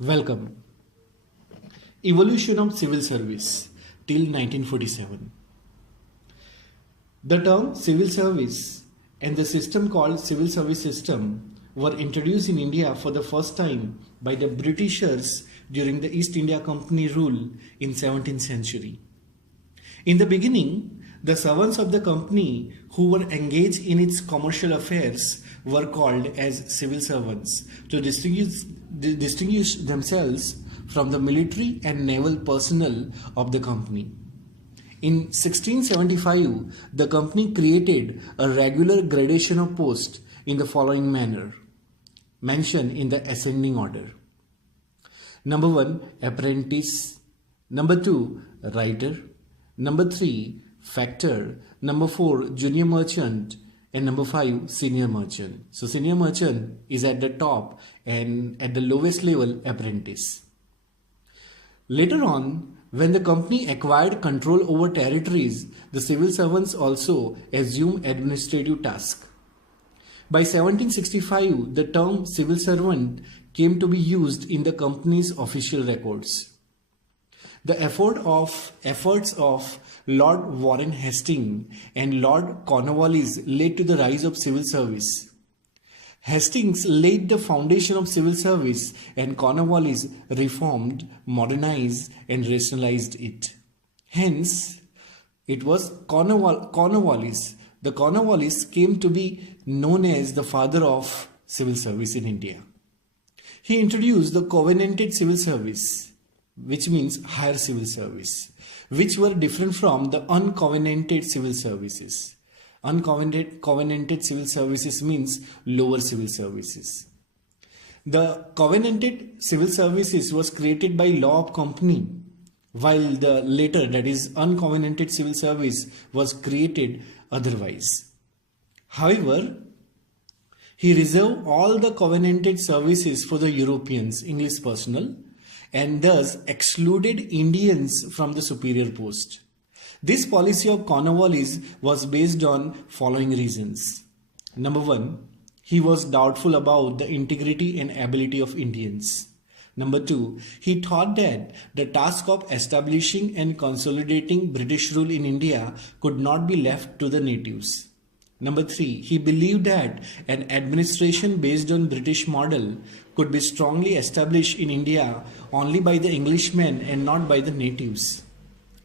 Welcome. Evolution of civil service till 1947. The term civil service and the system called civil service system were introduced in India for the first time by the Britishers during the East India Company rule in 17th century. In the beginning, the servants of the company who were engaged in its commercial affairs were called as civil servants to distinguish themselves from the military and naval personnel of the company. In 1675, the company created a regular gradation of posts in the following manner, mentioned in the ascending order. Number 1, apprentice. Number 2, writer. Number 3, factor. Number 4, junior merchant. And number 5, senior merchant. So senior merchant is at the top and at the lowest level, apprentice. Later on, when the company acquired control over territories, the civil servants also assumed administrative tasks. By 1765, the term civil servant came to be used in the company's official records. The efforts of Lord Warren Hastings and Lord Cornwallis led to the rise of civil service. Hastings laid the foundation of civil service and Cornwallis reformed, modernized and rationalized it. Hence, it was Cornwallis. The Cornwallis came to be known as the father of civil service in India. He introduced the covenanted civil service, which means higher civil service, which were different from the uncovenanted civil services. Covenanted civil services means lower civil services. The covenanted civil services was created by law of company, while the later, that is uncovenanted civil service, was created otherwise. However, he reserved all the covenanted services for the Europeans, English personnel, and thus excluded Indians from the superior post. This policy of Cornwallis was based on following reasons. Number 1, he was doubtful about the integrity and ability of Indians. Number 2, he thought that the task of establishing and consolidating British rule in India could not be left to the natives. Number 3, he believed that an administration based on British model could be strongly established in India only by the Englishmen and not by the natives.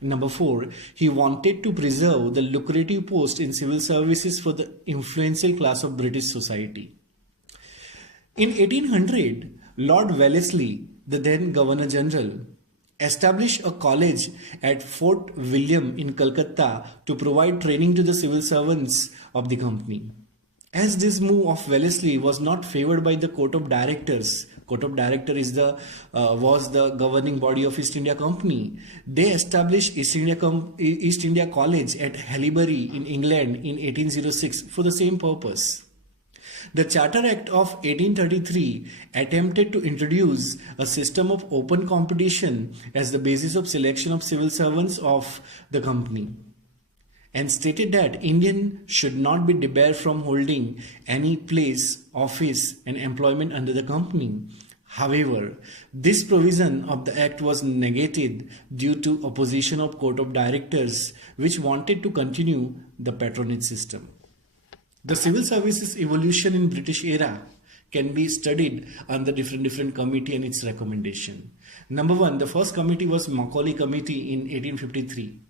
Number 4, he wanted to preserve the lucrative post in civil services for the influential class of British society. In 1800, Lord Wellesley, the then Governor General, established a college at Fort William in Calcutta to provide training to the civil servants of the company. As this move of Wellesley was not favored by the Court of Directors, Court of Directors was the governing body of East India Company. They established East India College at Haileybury in England in 1806 for the same purpose. The Charter Act of 1833 attempted to introduce a system of open competition as the basis of selection of civil servants of the company, and stated that Indian should not be debarred from holding any place, office and employment under the company. However, this provision of the Act was negated due to opposition of Court of Directors, which wanted to continue the patronage system. The civil services evolution in British era can be studied under different committee and its recommendation. Number 1, the first committee was Macaulay Committee in 1853.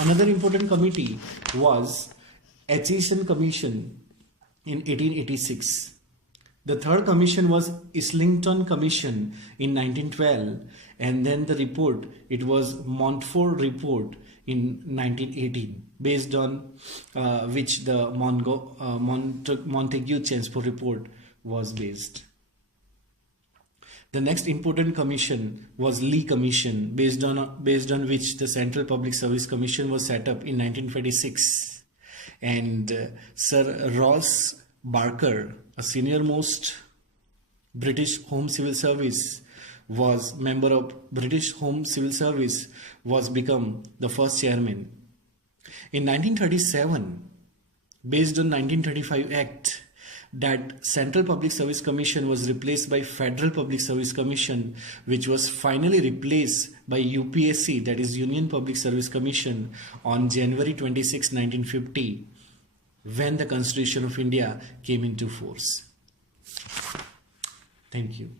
Another important committee was Aitchison Commission in 1886. The third commission was Islington Commission in 1912, and then the report, it was Montfort Report in 1918, based on which the Montagu-Chelmsford Report was based. The next important commission was Lee Commission, based on which the Central Public Service Commission was set up in 1926. And Sir Ross Barker, a senior-most British Home Civil Service, was member of British Home Civil Service, was become the first chairman. In 1937, based on 1935 Act, that Central Public Service Commission was replaced by Federal Public Service Commission, which was finally replaced by UPSC, that is Union Public Service Commission, on January 26, 1950, when the Constitution of India came into force. Thank you.